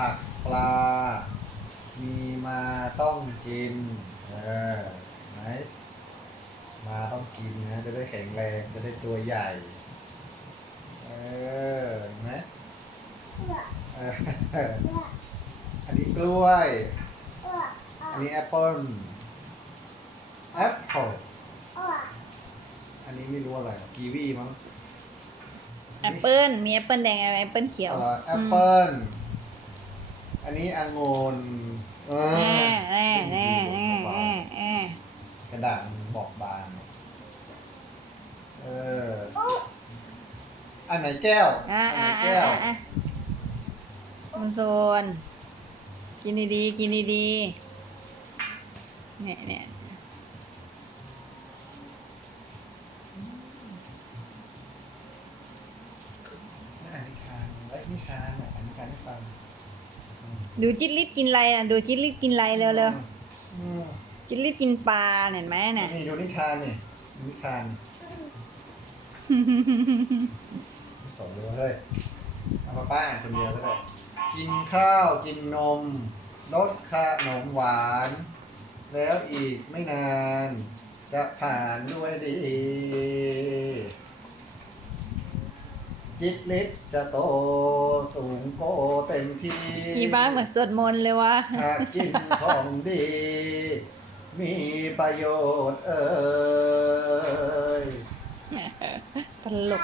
ผักปลา มีมาต้องกิน เออไหนมาต้องกินนะ จะได้แข็งแรง จะได้ตัวใหญ่ เออเห็นไหมเอออันนี้กล้วย อันนี้แอปเปิ้ลแอปเปิลอันนี้ไม่รู้อะไร กีวีมั้ง แอปเปิ้ลมีแอปเปิ้ลแดงแอปเปิ้ลเขียวเอ่อแอปเปิ้ล อันนี้องุ่นเออแน่แน่แน่แน่แน่แน่กระดาษมันบอกบางเอออันไหนแก้วอะอันไหนอะแก้อะวอะอะคุณโซน กินดีๆกินดีๆเนี่ยเนี่ยอ่านนิทานไว้นิทานอะอ่านนิทานให้ฟัง ดูจิตลิดกินอะไรอะดูจิตลิดกินอะไรเร็วอืมๆจิตลิดกินปลาเห็นไหมเนี่ยนี่ดูนิทานนี่ดูนิทานสองเลยเฮ้ยเอามาป้าอ่านคนเดียวก็ได้กินข้าวกินนมลดขนมหวาน แล้วอีกไม่นาน จะผ่านด้วยดี จิตลิศจะโตสูงโกเต็มที่อีบ้าเหมือนสวดมนต์เลยวะหากกินของดี มีประโยชน์เอ่ยตลก